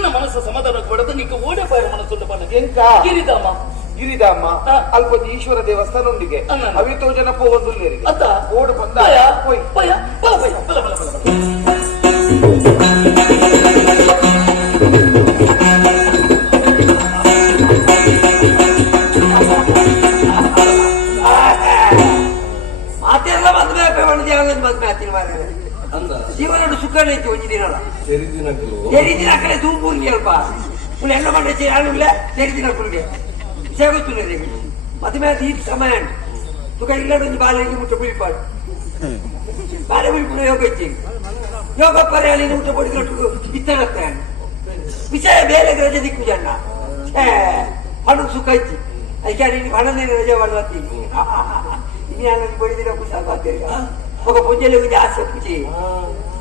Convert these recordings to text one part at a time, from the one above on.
ನಿನ್ನ ಮನಸ್ಸು ಸಮಾಧಾನ ಕೊಡದ ನಿಕ್ಕ ಓಡೆ ಬಾಯ ಮನಸ್ಸುಂಡು ಬಂದ ಎಂಕ ಗಿರಿಧಾಮ ಅಲ್ಪ ಈಶ್ವರ ದೇವಸ್ಥಾನ ಉಂಡಿಗೆ ಅವಿತೋ ಜನ ಒಂದು ಅಂತ ಓಡ್ ಬಂದ ಮಾತೆಲ್ಲ ಮದ್ವೆ ಮದ್ವೆ ಆತಿನ ಮಾರ ಜೀವನ ಸುಖ ಐತಿ ಒಂಜಿ ದಿನ ದಿನ ಕಡೆ ತುಂಬೂರ್ಗಿ ಅಲ್ಪ ಎಲ್ಲ ಮಂಡೆ ಯಾರಿಲ್ಲ ದಿನ ಕುಲ್ಗೆ ಸೇಗುತ್ತಿಲ್ಲ ಮದುವೆ ಆದ ಈ ಸಮಯ ತುಕ ಇಲ್ಲದೊಂದು ಬಾಲೆಗೆ ಮುಟ್ಟ ಬೀಳ್ಪಾಡು ಬಾಲೆ ಬೀಳ್ಕೊಂಡು ಯೋಗ ಇಚ್ಚಿ ಯೋಗ ಪರ್ಯಾಲಿ ಊಟ ಪಡಿದ್ರು ಇತ್ತಾಗತ್ತೆ ವಿಷಯ ಬೇರೆ ರಜೆ ದಿಕ್ಕು ಜನ ಹಣ ಸುಖ ಐತಿ ಅದಕ್ಕೆ ನೀನು ಹಣನೇ ರಜೆ ಮಾಡ್ಲತ್ತೀನಿ ಇನ್ನು ಬಡಿದಿರ ಕುಸ ಬಾತೇಗ ఒక పొంజలు ఆశ పుచ్చి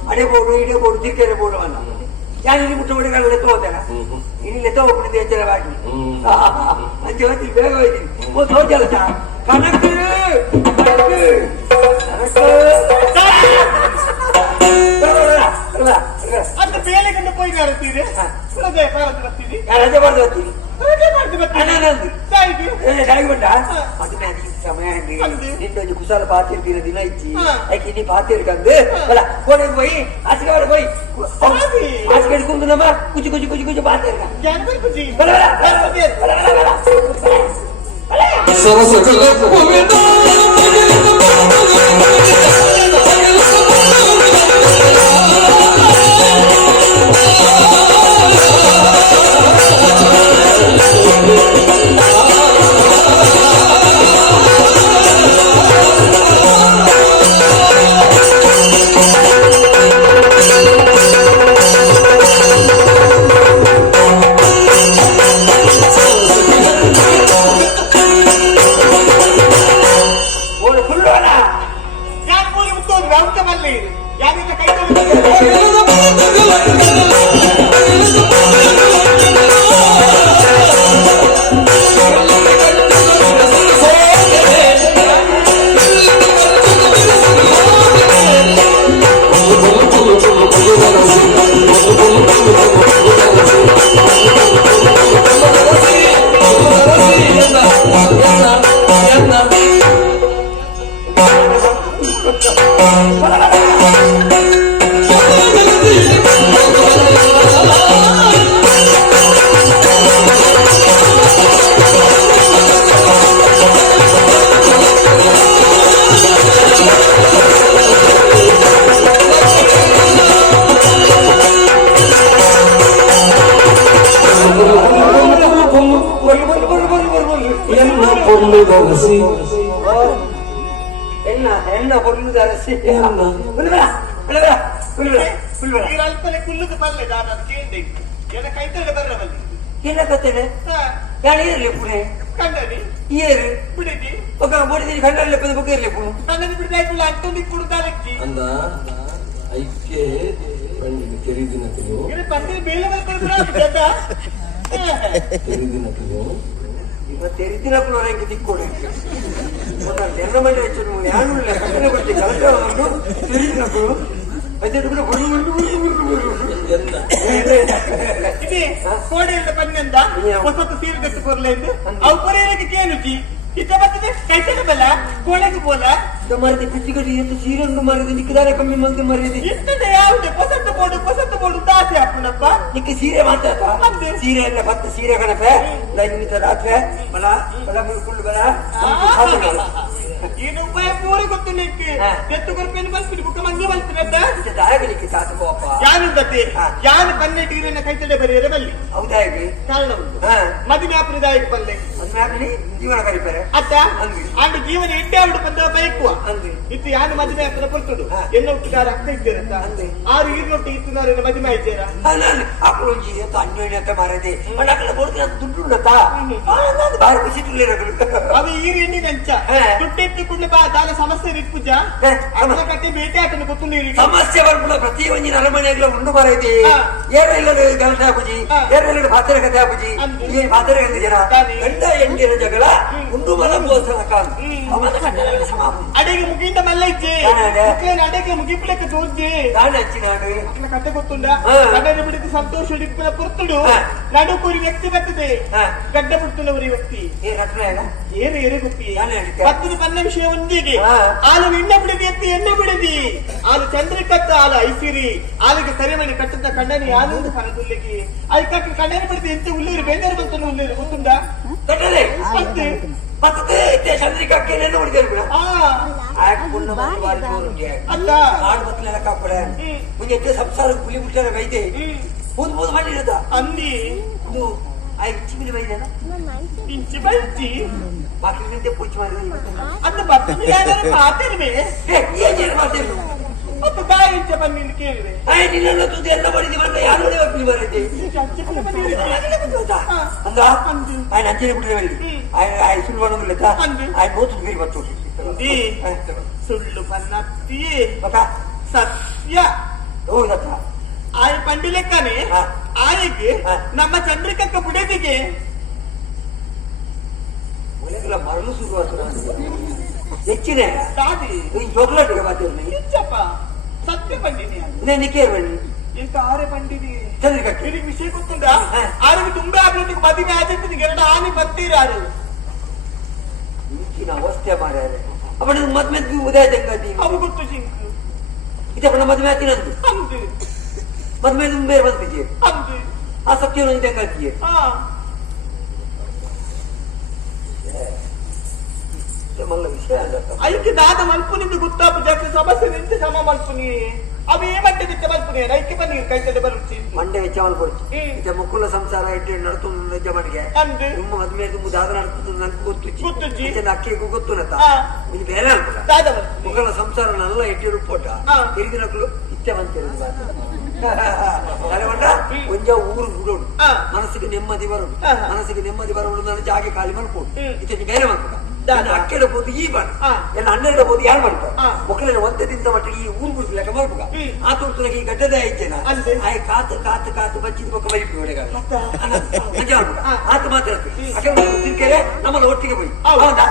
అడే పోడు ఇడే పోడు తిరిగే పోడు అన్న యాని ముట్టబడి కాదు లెక్క పోతారా ఇన్ని లెక్క ఒకటి తెచ్చారా వాటిని మంచి వచ్చి ಬೇಗ ಹೋಯ್ತೀನಿ ಓ ತೋಜಲ್ಲ ಕನಕ್ಕು ಅಂತ ಬೇಳೆ ಕಂಡು ಪೋಯಿ ಕಾರುತ್ತೀರಿ ರಜೆ ಬರ್ತೀನಿ ರಜೆ ಬರ್ದು ಬರ್ತೀನಿ నిండు కుసాలు పాతీరు తీర దిన ఇచ్చి ఇన్ని పాతీరు కందు కోడకు పోయి అసగాడు పోయి అసగడుకుంటున్నామా కుచి కుచి కుచి కుచి పాతీరు ಕುಲ್ಲುದು ಬಲ್ಲೆ ನಾನು ಕೇಳಿದೆ ಕೈತಡೆ ಬರಬಲ್ಲಿ ಎಲ್ಲ ಕತ್ತಡೆ ಯಾರು ಪುಣೆ ಕಂಡನಿ ಏರು ಬಿಡಿದಿ ఒక బోడిది కండల పెద్ద బుక్ ఇర్లే కండని బిడిదాయిపుల అంటని కుడుదాలకి అంద ఐకే పండి తెరిదినకలు ఇరే పండి బేల వల్కొరా కదా తెరిదినకలు ఇవ తెరిదినకలు రేంకి దిక్కోడే మొన్న ఎన్నమంటే వచ్చును యానుల కండన కొట్టి కలగా ఉండు తెరిదినకలు అయితే కూడా ఇది కోడేళ్ళ పన్నెంద ಹೊಸತು ಸೀರೆ ಕಟ್ಟಿಕೊರ್ಲೆಂದು ಅವು ಕೊರೆಯಲಿಕ್ಕೆ ಕೇಳುತ್ತಿ ಇತ್ತ ಬರ್ತದೆ ಕೈತಡೆ ಬಲ ಕೋಳೆಗೆ ಬೋಲ ಮರದಿ ಪಿಚ್ಚಿಗಡಿ ಎಷ್ಟು ಸೀರೆಂದು ಮರದಿ ನಿಕ್ಕದಾರೆ ಕಮ್ಮಿ ಮಂದಿ ಮರದಿ ಇರ್ತದೆ ಯಾವ್ದು ಹೊಸತ್ತು ಬೋಡು ದಾಸೆ ಹಾಕುಣಪ್ಪ ನಿಕ್ಕ ಸೀರೆ ಮಾತಾಡ ಸೀರೆ ಎಲ್ಲ ಬತ್ತ ಸೀರೆ ಕಣಪ ನಿಮಿತ್ತ ರಾತ್ರಿ ಬಲ ಬಲ ಮುಳ್ಕೊಂಡು ಬಲ ಏನು ಉಪಾಯ ಪೂರಿ ಗೊತ್ತು ನಿಕ್ಕೆ ಎತ್ತು ಕೊರಪೇನು ಬಲ್ಪಿಡಿ ಬುಕ್ಕ ಮಂದಿ ಬಲ್ಪಿನದ್ದ ದಾಯಗಳಿಗೆ ಸಾಕು ಬೋಪ ಯಾನುಂದತ್ತೆ ಯಾನು ಪನ್ನೆಟ್ಟು ಈರನ್ನ ಕೈತಡೆ ಬರೆಯರೆ ಬಲ್ಲಿ ಹೌದಾ ಕಾರಣ ಉಂಟು ಮದುವೆ ಆಪುರದಾಯಕ ಬಲ್ಲೆ ಜೀವನ ಕರಿತಾರೆ ಅತ್ತ ಆಂಡ ಜೀವನ ಎಡ್ಡೆ ಆವಿಡು ಬಂದ ಬಯಕುವ ಇತ್ತು ಯಾನು ಮದುವೆ ಆಗ್ತದ ಕೊಟ್ಟುಡು ಎನ್ನ ಹುಟ್ಟುಗಾರ ಅಕ್ಕ ಇದ್ದೇರಂತ ಆರು ಈರ್ನೊಟ್ಟು ಇತ್ತು ಮದುವೆ ಆಯ್ತೇರ ಅಕ್ಕಳು ಜೀವ ಅನ್ಯೋನ್ಯತೆ ಮಾರದೆ ಅಕ್ಕಳ ಕೊಡ್ತೀನಿ ದುಡ್ಡು ಉಂಡತ್ತ ಬಾರಿ ಖುಷಿ ತುಳಿರಗಳು ಅವು ಈರು ಎಣ್ಣೆ ನಂಚ ದುಡ್ಡಿನ ಎತ್ತುಕೊಂಡು ಬಾ ದಾನ ಸಮಸ್ಯೆ ಇತ್ತು ಪೂಜಾ ಅವನ ಕತೆ ಬೇಟೆ ಆತನ ಗೊತ್ತು ನೀರು ಸಮಸ್ಯೆ ಬರ್ಬಿಡ ಪ್ರತಿ ಒಂದಿನ ಅರಮನೆಗಳ ಉಂಡು ಬರೈತಿ ಏರು ಇಲ್ಲದ ಗಲಾಟೆ ಆಪುಜಿ ಏರು ಇಲ್ಲದ ಭಾತರ ಕತೆ ಆಪುಜಿ ಈ ಭಾತರ ಕತೆ ಜನ ಗಂಡ ಹೆಂಡಿನ ಜಗಳ ಉಂಡು ಮಲ ಬೋಸನ ಕಾಲ ಅಡಿಗೆ ಮುಗಿಯಿಂದ ಮಲ್ಲ ಇಜ್ಜಿ ಅಡಿಗೆ ಮುಗಿಪ್ಲೆಕ್ಕ ತೋರ್ಜಿ ದಾಣ ಹಚ್ಚಿ ನಾಡು ಅಟ್ಲ ಕತೆ ಗೊತ್ತುಂಡ ಕಣ್ಣನ್ನು ಬಿಡಿದು ಸಂತೋಷ ಹಿಡಿಪಿನ ಪುರ್ತುಡು ನಡುಕೂರಿ ವ್ಯಕ್ತಿ ಬರ್ತದೆ ಗಡ್ಡ ಬಿಡ್ತುಳ್ಳವರಿ ವ್ಯಕ್ತಿ ಏನು ಏರೆ ಗೊತ್ತಿ ಪತ್ತದ ಪನ್ನ ವಿಷಯ ಒಂದಿಗೆ ಆಲು ನಿನ್ನ ಬಿಡದಿ ಎತ್ತಿ ಎನ್ನ ಬಿಡದಿ ಆಲು ಚಂದ್ರಿಕತ್ತ ಆಲು ಐಸಿರಿ ಆಲಿಗೆ ಸರಿಮಣಿ ಕಟ್ಟದ ಕಣ್ಣನಿ ಆನಂದ ಕನದುಲ್ಲಿಗೆ ಅದಕ್ಕೆ ಕಣ್ಣನಿ ಬಿಡದಿ ಎಂತ ಉಳ್ಳೂರು ಬೇಜಾರು ಬಂತು ಉಳ್ಳೂರು ಗೊತ್ತುಂಡ ಕಟ್ಟಲೆ ಮತ್ತೆ ಪತ್ತದೇ ಚಂದ್ರಿಕಕ್ಕೆ ನೆನ್ನೆ ಹೊಡಿದೇರು ಅಲ್ಲ ಆಡು ಬತ್ತಲೆಲ್ಲ ಕಾಪಡ ಮುಂದೆ ಎತ್ತೆ ಸಂಸಾರ ಪುಲಿ ಬಿಟ್ಟರೆ ಬೈತೆ ಮೂದ್ ಮೂದ್ ಮಾಡಿರೋದ ಅಂದಿ ಇದು ಆ ಇಚ್ಚಿ ಬಿಲಿ ಬೈದೇನ ಇಂಚಿ ಬೈತಿ ಬಾಕಿ ಪೂಜೆ ಮಾಡಿದ್ರೆ ಅಂತ ಬತ್ತ ಮಾತಾಡ್ವೆ ಏನ್ ಮಾತೇನು ಮತ್ತೆ ಬಾಯಿ ಇಂಚ ಬಂದು ಕೇಳಿದೆ ನಿನ್ನ ತುದಿ ಎಲ್ಲ ಮಾಡಿದಿ ಬಂದ ಯಾರು ಒಪ್ಪಿ ಬರೈತೆ ಅಂದ ఆయన అంచనే పుట్టిన వెళ్ళి ఆయన సుళ్ళు పడలేదు ఆయన పోతుంది మీరు పట్టుకోండి సుళ్ళు పన్నత్తి ఒక సత్య ఓ సత్య ఆయన పండి లెక్కనే ఆయనకి ನಮ್ಮ ಚಂದ್ರಿಕಕ್ಕ ಪುಡೇದಿಗೆ ಮರಳು ಶುರು ಹೆಚ್ಚಿನ ಕಾದಿ ಚೊಕ್ಲೇಟ್ ಬಾಧ್ಯ ಹೆಚ್ಚಪ್ಪ ಸತ್ಯ ಪಂಡಿನಿ నేను నీకేమండి ఇంత ఆరే పండిది చంద్రికక్క ఇది విషయం గుర్తుందా ఆమెకు తుంబే అభివృద్ధికి మదిమే ఆచరించింది గెరడ ఆని పత్తిరారు ಈಗಿನ ಅವಸ್ಥೆ ಮಾರ್ಯಾರೆ ಅವ ಮದ್ಮೆ ಉದಯ ತೆಂಗತಿ ಅವು ಗೊತ್ತು ಜಿಂಕು ಇದಪ್ಪ ಮದ್ಮೆ ಆತಿನಂದು ಅಂದು ಮದ್ಮೆ ಬೇರೆ ಬಂದಿದ್ದೆ ಅಂದು ಆ ಸತ್ಯವನ್ನು ತೆಂಗತಿಯೇ ಮಲ್ಲ ವಿಷಯ ಐಕ್ಯ ದಾದ ಮಲ್ಪುನಿಂದ ಗೊತ್ತಾಪು ಜಾಸ್ತಿ ಸಮಸ್ಯೆ ನಿಂತು ಸಮ ಮಲ್ಪುನಿ ಅವು ಏಮಂಟೆ ನಿತ್ಯ ಮಲ್ಪುನಿ ಐಕ್ಯ ಬನ್ನಿ ಕೈತಡೆ ಬರುತ್ತಿ ಮಂಡೆ ವೆಚ್ಚ ಮಲ್ಪೊಡ್ಚಿ ಇತ ಮಕ್ಕಳ ಸಂಸಾರ ಇಟ್ಟು ನಡ್ಕೊಂಡು ವೆಚ್ಚ ಮಟ್ಟಿಗೆ ನಿಮ್ಮ ಮದ್ಮೆ ತುಂಬ ದಾದ ನಡ್ಕೊಂಡು ನನ್ಗೆ ಗೊತ್ತುಚ್ಚಿ ಅಕ್ಕಿಗೂ ಗೊತ್ತುನತ್ತ ಇದು ಬೇರೆ ಅನ್ಕೊಂಡ ಮಕ್ಕಳ ಸಂಸಾರ ನಲ್ಲ ಇಟ್ಟು ರುಪ್ಪೋಟ ತಿರುಗಿ ನಕ್ಕಲು ಇಚ್ಛೆ ಬಂತ ಕೊಂಚ ಊರು ಬಿಡೋಡು ಮನಸ್ಸಿಗೆ ನೆಮ್ಮದಿ ಬರೋಡು ಮನಸ್ಸಿಗೆ ನೆಮ್ಮದಿ ಬರೋಡು ನನ್ನ ಜಾಗೆ ಖಾಲಿ ಮಾಡ್ಕೊಂಡು ಇತ್ತೀಚೆ ಬೇರೆ ಮಾಡ್ಕೊಂಡ ಅಕ್ಕೆಡ ಬೋದು ಈ ಬಣ್ಣ ಎಲ್ಲ ಹನ್ನೆರಡು ಬೋದು ಯಾರು ಮಾಡ್ತಾರೆ ಮಕ್ಕಳೆಲ್ಲ ಒಂದದಿಂದ ಮಟ್ಟಿಗೆ ಈ ಊರು ಗುಡಿಸ್ಲಿಕ್ಕೆ ಬರ್ಬೇಕ ಆ ತೋರ್ತನಾಗ ಈ ಗಡ್ಡದ ಐತೇನ ಆಯ್ ಕಾತು ಕಾತು ಕಾತು ಬಚ್ಚಿದ ಪಕ್ಕ ಬೈಕ್ ಹೊಡೆಗ ಮಜಾ ಮಾಡ್ಬೇಕ ಆತ ಮಾತಾಡ್ತೀವಿ ಅಕ್ಕ ತಿರ್ಕೆರೆ ನಮ್ಮಲ್ಲಿ ಒಟ್ಟಿಗೆ ಹೋಗಿ ಹೌದಾ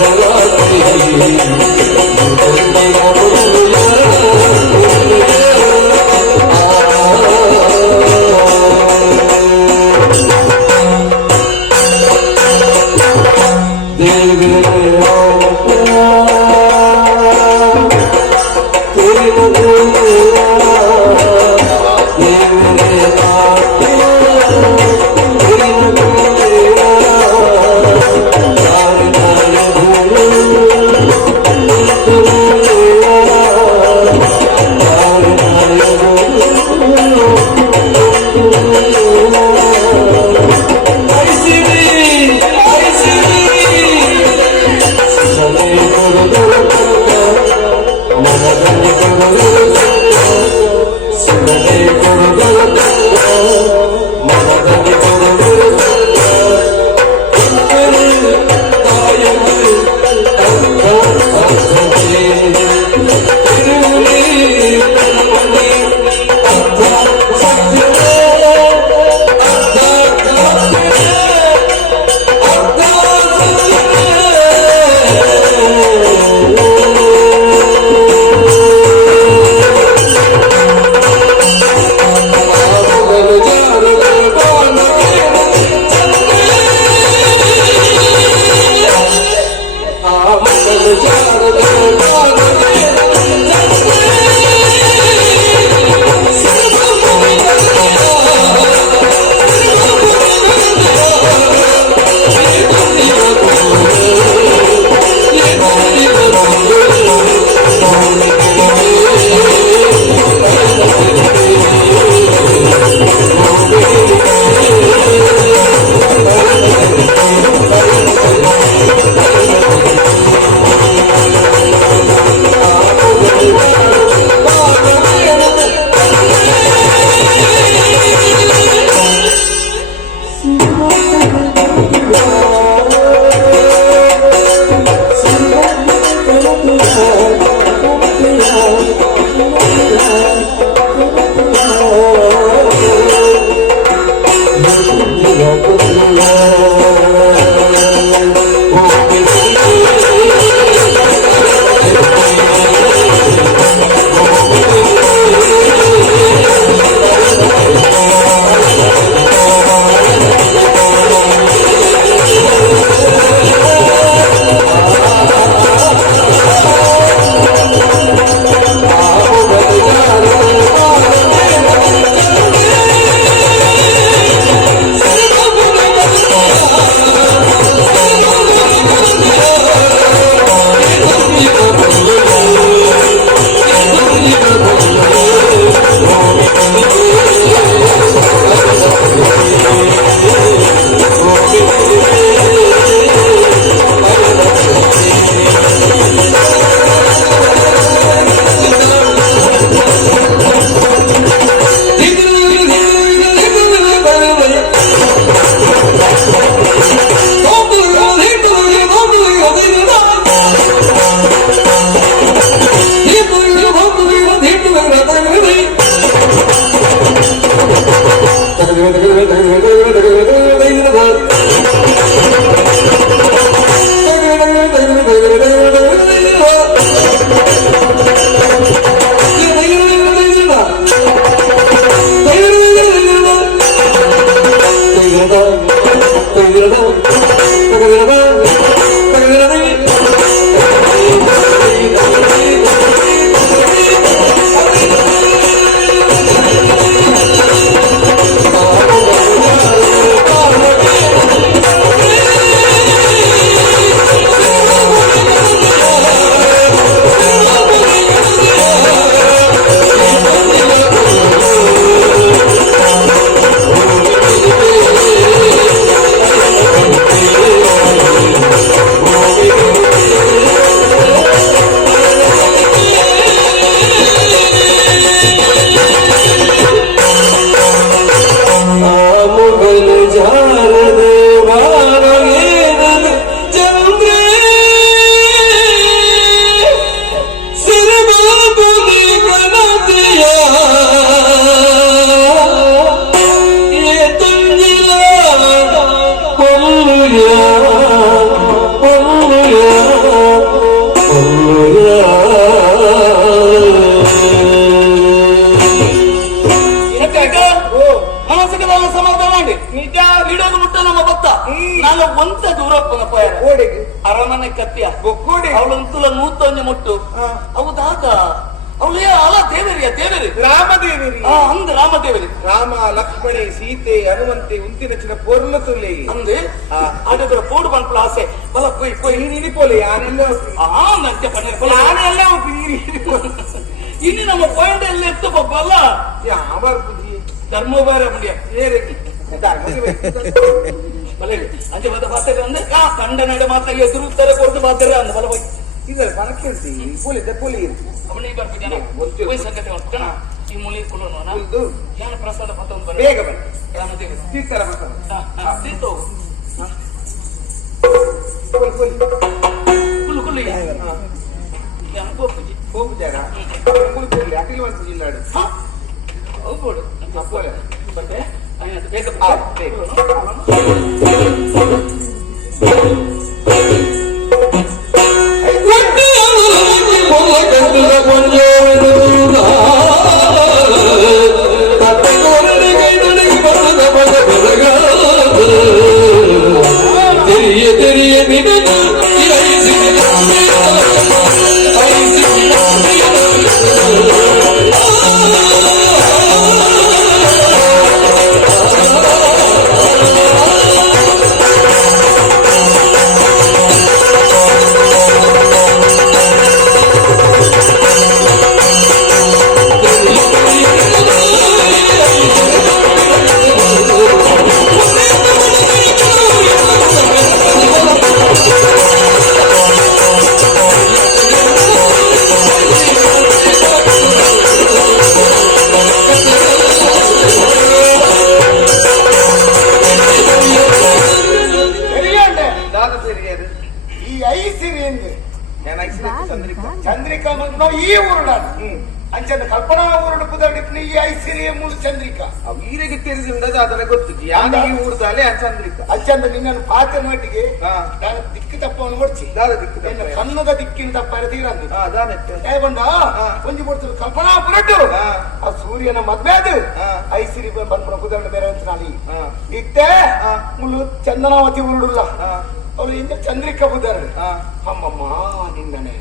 Thank you. ಮನಸ್ಸಿಗೆ ನಾನು ಸಮಾಧಾನ ಮಾಡಿ ನಿಜ ಗಿಡದ ಮುಟ್ಟ ನಮ್ಮ ಭತ್ತ ನಾನು ಒಂತ ದೂರಪ್ಪನ ಪಯರ ಓಡೆಗೆ ಅರಮನೆ ಕತ್ತಿಯ ಬೊಕ್ಕೋಡೆ ಅವಳಂತುಲ ನೂತೊಂದು ಮುಟ್ಟು ಹೌದಾಗ ಅವಳು ಅಲ್ಲ ದೇವರಿ ರಾಮದೇವರಿ ಅಂದ್ ರಾಮದೇವರಿ ರಾಮ ಲಕ್ಷ್ಮಣೆ ಸೀತೆ ಹನುಮಂತೆ ಉಂತಿನ ಚಿನ್ನ ಪೊರ್ಲ ತುಲ್ಲೆ ಅಂದ್ ಅದರ ಪೋಡು ಬಂದ್ಪುಳ ಆಸೆ ಬಲ ಕೊಯ್ ಕೊಯ್ ಇನಿಪೋಲೆ ಯಾನೆಲ್ಲ ನಂತೆ ಪಣ್ಣ ಯಾನೆಲ್ಲ ಇನ್ನು ನಮ್ಮ ಪಾಯಿಂಟ್ ಎಲ್ಲ ಎತ್ತು ಬಲ್ಲ ಯಾವಾರ ಬುದ್ಧಿ ಧರ್ಮೋಬಾರ ಮುಡಿಯ ಏರೆ ಬಲ ಅಂತೆ ಮತ್ತೆ ಮಾತಾಡ ಅಂದ್ರೆ ಕಂಡ ನಡೆ ಮಾತ್ರ ಎದುರುತ್ತಾರೆ ಕೊಡ್ತು ಮಾತಾಡ ಅಂದ ಬಲ ಹೋಯ್ ಇದರ ಪಣ ಕೇಳ್ತಿ ಪೋಲೆ ದಪ್ಪೋಲೆ ಅವನಿಗೆ ಬರ್ತಿದ್ದಾನೆ ಹೋಯ್ ಸಂಗತಿ ಮಾಡ್ತಾನ ಈ ಮೂಲಿ ಕೊಡೋಣ ಇದು ಜ್ಞಾನ ಪ್ರಸಾದ ಪತ್ರ ಬೇಗ ಬನ್ನಿ ರಾಮದೇವ ತೀರ್ಥರ ಮಾತಾಡ ತೀರ್ಥೋ ಕುಲ್ಲು ಕುಲ್ಲು ಜ್ಞಾನ ಗೋಪೂಜಿ ಹೋಗು ಜಾಗ ಕುಳಿತಲ್ಲಿ ಅಖಿಲ ಮಂತ್ರಿ ಜಿಲ್ಲಾಡು ಹೌದು ಪೋಲೆ ಮತ್ತೆ ಬೇಗ ಚಂದ್ರಿಕಾ ಈ ಊರುಡ ಅಂಚಂದ ಕಲ್ಪನಾ ಊರುಡು ಪುದಡಿಪ್ನಿ ಈ ಐಸಿರಿಯ ಮೂಲ ಚಂದ್ರಿಕಾ ವೀರಿಗೆ ತೆರೆಸಿಂಡದ ಅದನ್ನ ಗೊತ್ತು ಯಾಕೆ ಈ ಊರ್ದಾಲೆ ಚಂದ್ರಿಕಾ ಅಂಚಂದ ನಿನ್ನನ್ನು ಪಾತ್ರ ಮಟ್ಟಿಗೆ ನಾನು ದಿಕ್ಕು ತಪ್ಪವನ್ನು ಓಡಿಸಿ ದಾದ ದಿಕ್ಕು ಕನ್ನದ ದಿಕ್ಕಿನ ತಪ್ಪ ತೀರಂದು ದಾದ ಹೇಗೊಂಡ ಒಂಜಿ ಕೊಡ್ತಾರೆ ಕಲ್ಪನಾ ಪುರಟ್ಟು ಆ ಸೂರ್ಯನ ಮದ್ವೆ ಅದು ಐಸಿರಿ ಬಂದ್ಪುರ ಪುದಡ ಬೇರೆ ಅಂತ ನಾಲಿ ಇತ್ತೆ ಮುಳ್ಳು ಚಂದನಾವತಿ ಊರುಡುಲ್ಲ ಅವಳು ಇಂದ ಚಂದ್ರಿಕಾ ಬುದ್ಧರ ಅಮ್ಮಮ್ಮ ನಿಂದನೆ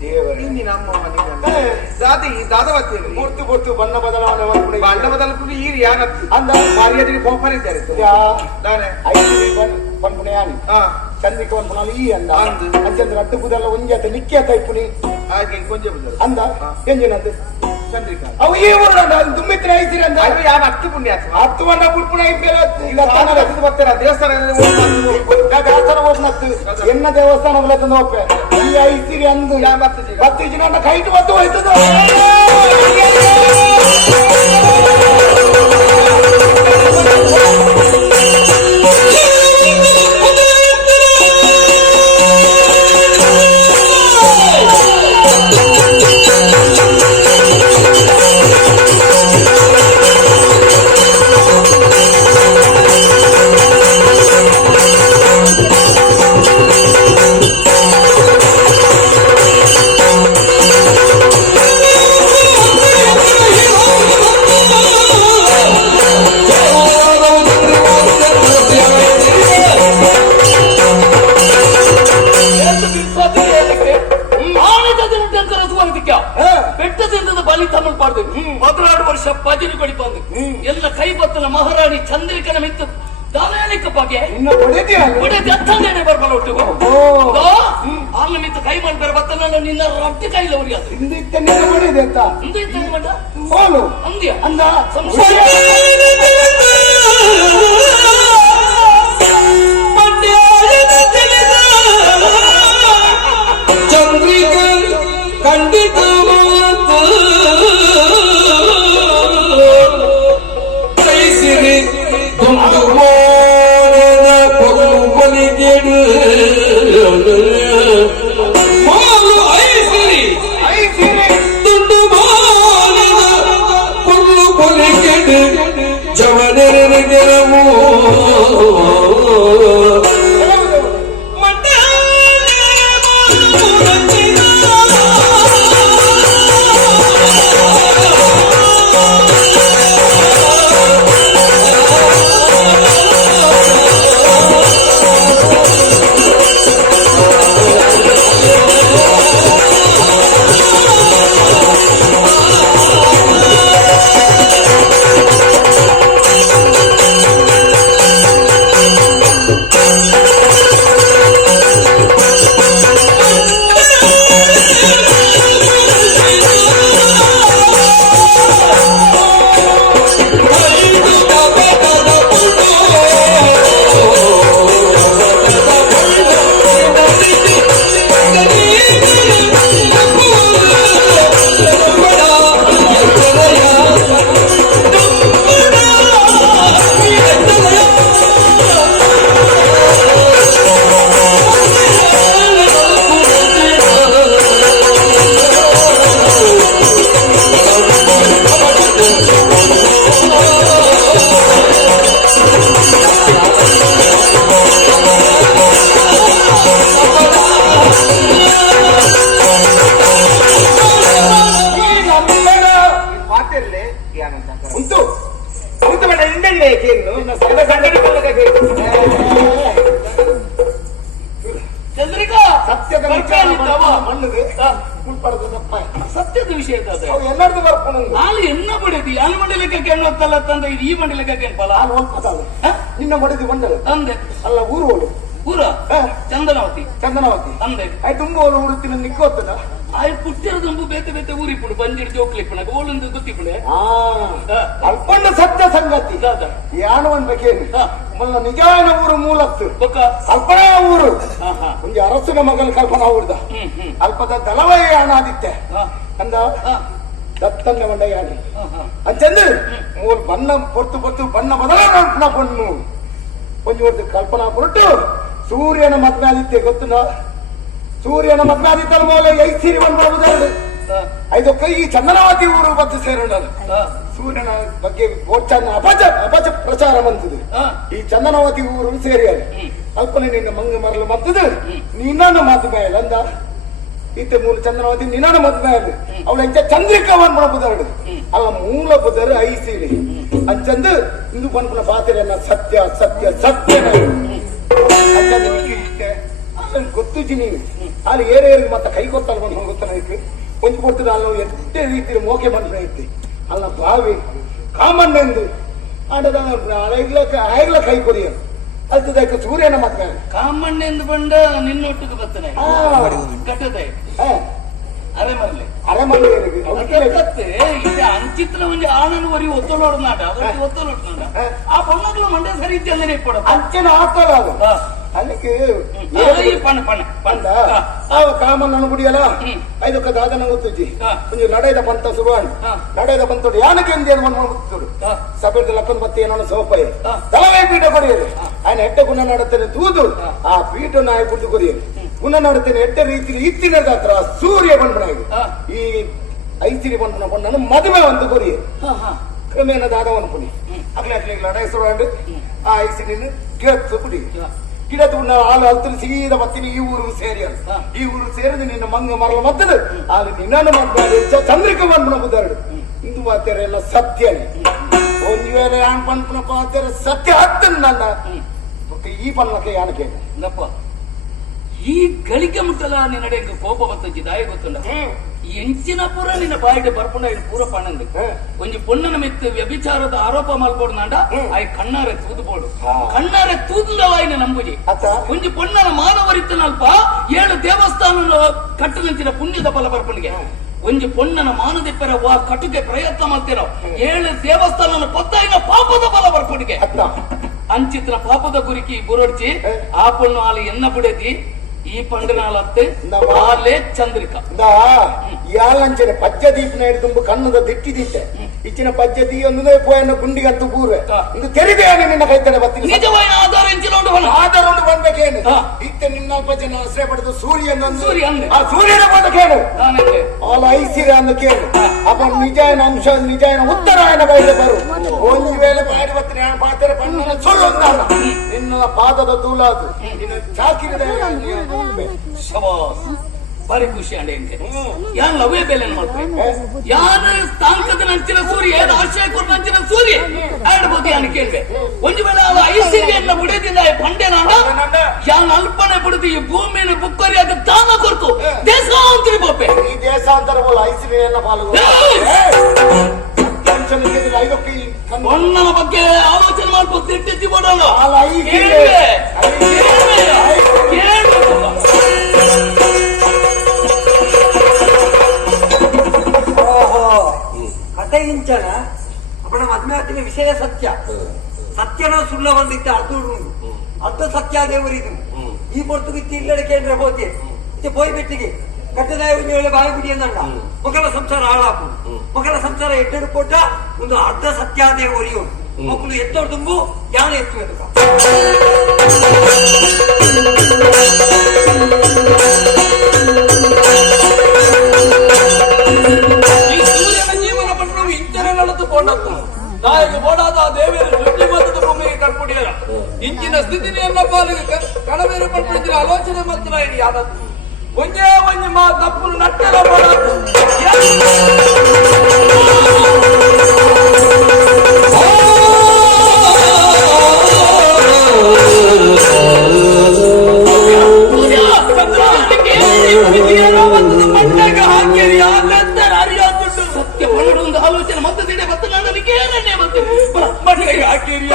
ದೇವರೇ ನಿನ್ನ ಅಮ್ಮ ಜಾತಿ ದಾದವತ್ತಿಯಲ್ಲಿ ಮೂರ್ತಿ ಕೊಡ್ತು ಬಣ್ಣ ಬದಲಾವಣೆ ಮಾಡ್ಕೊಂಡು ಬಣ್ಣ ಬದಲು ಈರಿ ಯಾನತ್ತು ಅಂದ ಮಾರಿಯಾದಿಗೆ ಕೋಪನೆ ಇದ್ದಾರೆ ನಾನೇ ಐದು ಪನ್ಪುಣೆಯಾನಿ ಚಂದ್ರಿಕ ಪನ್ಪುಣಾಲು ಈ ಅಂದ ಅಂಚಂದ್ರ ಅಡ್ಡು ಬುದಲ್ಲ ಒಂಜಿ ಅತ್ತ ನಿಕ್ಕಿ ಅತ್ತ ಇಪ್ಪುನಿ ಹಾಗೆ ಕೊಂಚ ಬುದ್ಧರು ಅಂದ ಎಂಜಿನಂದು ಚಂದ್ರಿಕಾ ಅವು ಈ ಊರ ದುಮ್ಮಿತ್ರ ಐತಿರಿ ಅಂದ ಅದು ಯಾರು ಹತ್ತು ಪುಣ್ಯ ಹತ್ತು ಬಣ್ಣ ಪುಡ್ಪುಣ ಇಲ್ಲ ಬರ್ತಾರೆ ದೇವಸ್ಥಾನ ದೇವಸ್ಥಾನ ಹೋಗ್ನತ್ತು ಎನ್ನ ದೇವಸ್ಥಾನ ತಂದು ಹೋಗ್ಪೆ ಈ ಐತಿರಿ ಅಂದು ಹತ್ತು ಜನ ಕೈಟು ಬತ್ತು ಹೋಯ್ತದ ಎಲ್ಲ ಕೈ ಬತ್ತನ ಮಹಾರಾಣಿ ಚಂದ್ರಿಕನ ಮಿತ್ತು ದಾನಿಕ ಬಗ್ಗೆ ಅತ್ತಂದೇನೆ ಬರ್ಬಲ್ಲ ಒಟ್ಟಿಗೂ ಆಗ ಮಿತ್ತು ಕೈ ಮಾಡ್ತಾರೆ ಬತ್ತನ ನಿನ್ನ ರೊಟ್ಟಿ ಕೈಲ ಉರಿ ಅದು ಅಂದ್ಯ ಅಂದ ಚಂದ್ರಿಕ ಖಂಡಿತ ದುಂಡು ಮೋನದ ಕೊಲ್ಲು ಕೊಲಿಗೆಡು ಮಾಲು ಐಸಿರಿ ದುಂಡು ಮೋನದ ಕೊಲ್ಲು ಕೊಲಿಗೆಡು ಜವನರ ಗೆರವು ಎಂದೆಲ್ಲೇ ಕೇಳು ಚಂದ್ರಿಕಾ ಸತ್ಯದ ವಿಚಾರ ಮಣ್ಣುದು ಸತ್ಯದ ವಿಷಯ ಎಲ್ಲರದು ಬರ್ಕೊಂಡು ನಾನು ಎನ್ನ ಬಡಿದಿ ಅಲ್ಲಿ ಮಂಡಲಕ್ಕೆ ಕೆಣ್ಣೊತ್ತಲ್ಲ ತಂದ್ರೆ ಈ ಮಂಡಲಕ್ಕೆ ಕೆಣಪಲ್ಲ ನಿನ್ನ ಬಡಿದಿ ಮಂಡಲ ತಂದೆ ಅಲ್ಲ ಊರು ಊರ ಚಂದನಾವತಿ ಅಂದೆ ತುಂಬ ಊರುತ್ತಿನ ನಿಕ್ಕೋತದ ಆಯ್ ಪುಟ್ಟಿರ ದುಂಬು ಬೇತೆ ಬೇತೆ ಊರಿಪುಡು ಬಂಜಿಡ್ ಜೋಕ್ಲಿಪ್ಪುಣ ಗೋಳೊಂದು ಗೊತ್ತಿಪ್ಪುಣೆ ಅಲ್ಪಣ್ಣ ಸತ್ಯ ಸಂಗತಿ ಯಾನು ಅನ್ಬೇಕೇನು ಮಲ್ಲ ನಿಜಾಯನ ಊರು ಮೂಲತ್ತು ಅಲ್ಪನ ಊರು ಒಂದು ಅರಸನ ಮಗನ ಕಲ್ಪನಾ ಊರ್ದ ಅಲ್ಪದ ದಳವಯ ಯಾನಾದಿತ್ತೆ ಅಂದ ದತ್ತನ್ನ ಮಂಡ ಯಾನಿ ಅಂಚಂದು ಮೂರು ಬಣ್ಣ ಪೊತ್ತು ಬಣ್ಣ ಬದಲಾವಣೆ ಪಣ್ಣು ಕೊಂಚ ಒಂದು ಕಲ್ಪನಾ ಕೊಟ್ಟು ಸೂರ್ಯನ ಮದ್ವೆ ಆದಿತ್ತೆ ಗೊತ್ತುನ ಸೂರ್ಯನ ಮದ್ವೆ ಆದಿತ್ತಲ್ಲ ಮೂಲ ಐಸಿರಿ ಬಂದ್ಬಿಡುವುದು ಐದು ಕೈ ಚಂದನಾವತಿ ಊರು ಬದ್ದು ಸೇರೋಣ ಸೂರ್ಯನ ಬಗ್ಗೆ ಅಪಚ ಪ್ರಚಾರ ಬಂತದು ಈ ಚಂದನಾವತಿ ಊರು ಸೇರಿಯಾರೆ ಅಲ್ಪನೆ ನಿನ್ನ ಮಂಗ ಮರಲು ಮತ್ತದು ನಿನ್ನ ಮಾತು ಮೇಲೆ ಅಂದ ಈತ ಮೂಲ ಚಂದನಾವತಿ ನಿನ್ನ ಮದ್ವೆ ಆದ್ರೆ ಅವಳ ಎಂಚ ಚಂದ್ರಿಕಾ ಬಂದ್ಬಿಡ ಬುದಾಡು ಅಲ್ಲ ಮೂಲ ಬುದರು ಐಸಿರಿ ಅಂಚಂದು ಇಂದು ಬಂದ್ಬಿಡ ಪಾತ್ರೆಯನ್ನ ಸತ್ಯ ಸತ್ಯ ಸತ್ಯ ಗೊತ್ತು ಜಿನಿ ಅಲ್ಲಿ ಏರೇರಿಗೆ ಮತ್ತೆ ಕೈ ಗೊತ್ತಲ್ಲ ಬಂದು ಗೊತ್ತಾನ ಐತಿ ಕೊಂಚ ಕೊಡ್ತದ ಅಲ್ಲ ಎಷ್ಟೇ ರೀತಿ ಮೋಕೆ ಬಂದ್ರೆ ಐತಿ ಅಲ್ಲ ಬಾವಿ ಕಾಮಣ್ಣೆಂದು ಆಡದ ಐಗ್ಲ ಕೈ ಕೊರಿಯ ಅಲ್ತದಕ್ಕೆ ಸೂರ್ಯನ ಮತ್ತೆ ಕಾಮಣ್ಣೆಂದು ಬಂಡ ನಿನ್ನೊಟ್ಟಿಗೆ ಬರ್ತಾನೆ ಕಟ್ಟದೆ ಅರೆ ಮರಲಿ ಅಂಚಿತ್ರ ಒಂದು ಆನನ್ನು ವರಿ ಒತ್ತಲೋಡ್ನಾಡ ಒತ್ತಲೋಡ್ನಾಡ ಆ ಬಣ್ಣಗಳ ಮಂಡ್ಯ ಸರಿ ಇದ್ದಂಗೆ ಕೊಡ ಅಂಚನ ಹಾಕಲ್ಲ ಅದು ಅದಕ್ಕೆ ಪಂಡ ಕಾಮನ್ ಕುಡಿಯಲ್ಲ ಐದಕ್ಕ ದಾದನ ಗೊತ್ತಿದ್ದಿ ಒಂದು ನಡೆಯದ ಪಂತ ಸುರುವಾಣಿ ನಡೆಯದ ಪಂತೋಡು ಯಾನಕ್ಕೆ ಏನು ಮಾಡ್ಬಿಡ್ತೋಡು ಸಭೆದ ಲಕ್ಕನ್ ಬತ್ತಿ ಏನೋ ಸೋಪಾಯಿ ತಲವೇ ಪೀಠ ಕೊರಿಯರು ఆయన ಎಟ್ಟ ಗುಣ ನಡುತ್ತೇನೆ ತೂದು ಆ ಪೀಠನ ಆಯ್ ಕುಡಿದು ಕೊರಿಯರು ಗುಣ ನಡುತ್ತೇನೆ ಎಟ್ಟ ರೀತಿಯಲ್ಲಿ ಇತ್ತಿನ ಹತ್ರ ಸೂರ್ಯ ಬಂದ್ಬಿಡ ಈ ಐಸಿರಿ ಬಂದ್ಬಿಡ ಬಂದನು ಮದುವೆ ಒಂದು ಕೊರಿಯರು ಕ್ರಮೇಣ ದಾದವನು ಪುಡಿ ಅಗ್ಲೆ ಲಡಾಯಿ ಸುರುವಾಂಡು ಆ ಐಸಿನ ಗಿಡತ್ತು ಪುಡಿ ಗಿಡದ ಹಾಲು ಹಲ್ತಲು ಸೀದ ಬತ್ತೀನಿ ಈ ಊರು ಸೇರಿ ಈ ಊರು ಸೇರಿದ ನಿನ್ನ ಮಂಗ ಮರಲು ಮತ್ತದು ಅಲ್ಲಿ ನಿನ್ನನ್ನು ಮದ್ವೆ ಚಂದ್ರಿಕ ಬಂದ್ಬಿಡ ಬುದ್ದಾರು ಇಂದು ಮಾತಾರ ಎಲ್ಲ ಸತ್ಯನೇ ಒಂದು ವೇಳೆ ಯಾನ್ ಬಂದ್ಬಿಡ ಪಾತಾರ ಸತ್ಯ ಹತ್ತ ನನ್ನ ಈ ಪನ್ನಕ್ಕೆ ಯಾನಕ್ಕೆ ಈ ಗಳಿಕೆ ಮುಟ್ಟಲ ನಿನ್ನಡೆ ಕೋಪ ಬತ್ತಜ್ಜಿ ದಾಯ ಗೊತ್ತುಂಡ ಎಂಚಿನ ಪೂರ ನಿನ್ನ ಬಾಯಿಗೆ ಬರ್ಪುಂಡ ಇದು ಪೂರ ಪಣ್ಣಂದು ಒಂಜಿ ಪೊಣ್ಣನ ಮೆತ್ತು ವ್ಯಭಿಚಾರದ ಆರೋಪ ಮಲ್ಪೋಡು ನಾಂಡ ಆಯ್ ಕಣ್ಣಾರೆ ತೂದುಬೋಡು ಕಣ್ಣಾರೆ ತೂದುಂಡವಾಯಿನ ನಂಬುಜಿ ಒಂಜಿ ಪೊಣ್ಣನ ಮಾನವರಿತ್ತ ನಲ್ಪ 7 ದೇವಸ್ಥಾನ ಕಟ್ಟುನಂಚಿನ ಪುಣ್ಯದ ಫಲ ಬರ್ಪುಣಿಗೆ ಒಂಜಿ ಪೊಣ್ಣನ ಮಾನದೆಪ್ಪರ ವಾ ಕಟ್ಟುಗೆ ಪ್ರಯತ್ನ ಮಾಡ್ತೇನೋ 7 ದೇವಸ್ಥಾನ ಪೊತ್ತಾಯಿನ ಪಾಪದ ಫಲ ಬರ್ಪುಣಿಗೆ ಅಂಚಿತ್ರ ಪಾಪದ ಗುರಿಕಿ ಬುರಡ್ಚಿ ಆ ಪೊಣ್ಣು ಆಲಿ ಎನ್ನ ಬಿಡದಿ ಈ ಪಂಡನಾಲತ್ತೆ ಆಲೆ ಚಂದ್ರಿಕ ಯಾಲಂಚನೆ ಪಜ್ಜದೀಪನ ಹಿಡಿದು ಕಣ್ಣದ ದಿಟ್ಟಿದಿತ್ತೆ ಇಚ್ಚಿನ ಪಜ್ಜದಿ ಒಂದು ಪೋಯನ್ನ ಗುಂಡಿಗಂತೂ ಪೂರ್ವೆ ಇದು ತೆರಿದೆ ನಿನ್ನ ಕೈತಡೆ ಬರ್ತೀನಿ ನಿಜವಾದ ಆಧಾರ ಆಧಾರ ಒಂದು ಬಂದಕೇನು ಇತ್ತೆ ನಿನ್ನ ಜನ ಆಶ್ರಯ ಪಡೆದು ಆ ಸೂರ್ಯನ ಬಂದಕೇನು ಆಲ ಐಸಿರ ಅಂದ ಕೇಳು ಅಪ್ಪ ನಿಜಾಯನ ಅಂಶ ನಿಜಾಯನ ಉತ್ತರಾಯಣ ಬಯಲು ಬರು ಒಂದು ವೇಳೆ ಮಾಡಿ ಬರ್ತೀನಿ ಪಾತ್ರೆ ಪಣ್ಣ ಸುಳ್ಳು ನಿನ್ನ ಪಾದದ ದೂಲಾದು ನಿನ್ನ ಚಾಕಿರಿದ ಬಾರಿ ಖುಷಿ ಅಂಡೆ ಯಾನ್ ಲವೇ ಬೆಲೆ ಮಾಡ್ಬೇಕು ಯಾರ ಸ್ಥಾನಕದ ನಂಚಿನ ಸೂರ್ಯ ಆಶ್ರಯ ಕೊಟ್ಟು ನಂಚಿನ ಸೂರ್ಯ ಆಡ್ಬೋದು ಯಾನ್ ಕೇಳ್ವೆ ಒಂದು ವೇಳೆ ಅವ ಐಸಿರಿಯನ್ನ ಬಿಡದಿಂದ ಪಂಡೆ ನಾಡ ಯಾನ್ ಅಲ್ಪನೆ ಬಿಡದು ಈ ಭೂಮಿಯನ್ನು ಬುಕ್ಕರಿಯಾಗ ದಾನ ಕೊಡ್ತು ದೇಶಾಂತರಿ ಬೊಪ್ಪೆ ಈ ದೇಶಾಂತರ ಬೋಲ ಐಸಿರಿಯನ್ನ ಪಾಲ್ಗೊ ಬಣ್ಣನ ಬಗ್ಗೆ ಆಲೋಚನೆ ಮಾಡ್ಬೋದು ತಿಟ್ಟಿ ಬಿಡೋಣ ಕತೆ ಇಂಚನ ಅಪ್ಪಣ ಮದ್ಮೆ ಆತಿನ ವಿಷಯ ಸತ್ಯ ಸತ್ಯನ ಸುಳ್ಳ ಬಂದಿತ್ತ ಅರ್ಧ ಸತ್ಯ ದೇವರಿದು ಈ ಪೊರ್ತುಗಿತ್ತು ಇಲ್ಲಡೆ ಕೇಂದ್ರ ಹೋತೆ ಪೋಯ್ ಬೆಟ್ಟಿಗೆ ಕಟ್ಟದಾಯ ವೇಳೆ ಬಾಯಿ ಬಿಡಿ ಅಂದಂಡ ಮಕ್ಕಳ ಸಂಸಾರ ಹಾಳಾಪು ಮಕ್ಕಳ ಸಂಸಾರ ಎಟ್ಟೆಡು ಕೊಟ್ಟ ಒಂದು ಅರ್ಧ ಸತ್ಯಾದೇವ ಒರಿಯು ಮಕ್ಕಳು ಎತ್ತೋಡು ತುಂಬು ಯಾನ ಎತ್ತು ಎದುಕ ಈ ಸೂರ್ಯನ ಜೀವನ ಪಟ್ಟಣ ಇಂಚನೆ ನಡೆದುಕೊಂಡದ್ದು ನಾಯಿಗೆ ಓಡಾದ ದೇವಿಯರು ಸೃಷ್ಟಿ ಮತ್ತು ಭೂಮಿಗೆ ಕಟ್ಬಿಡಿಯಲ್ಲ ಇಂಚಿನ ಸ್ಥಿತಿನಿಯನ್ನ ಪಾಲಿಗೆ ಕಣವೇರು ಪಟ್ಬಿಡಿದ್ರೆ ಆಲೋಚನೆ ಮತ್ತು ನಾಯಿ ಯಾರದ್ದು ಒಂದೇ ಒಂಜಿ ಮಾ ತಪ್ಪು ನಟ್ಟೆಲ್ಲ ಮಾಡಾದು ಮಂಡಗ ಹಾಕೇರಿ ಸತ್ಯ ಒಂದು ಆಲೋಚನೆ ಮತ್ತೆ ಮತ್ತೆ ನಾನು ಅದಕ್ಕೆ ಏನನ್ನೇ ಮತ್ತೆ ಮಂಡಗ ಹಾಕೇರಿಯ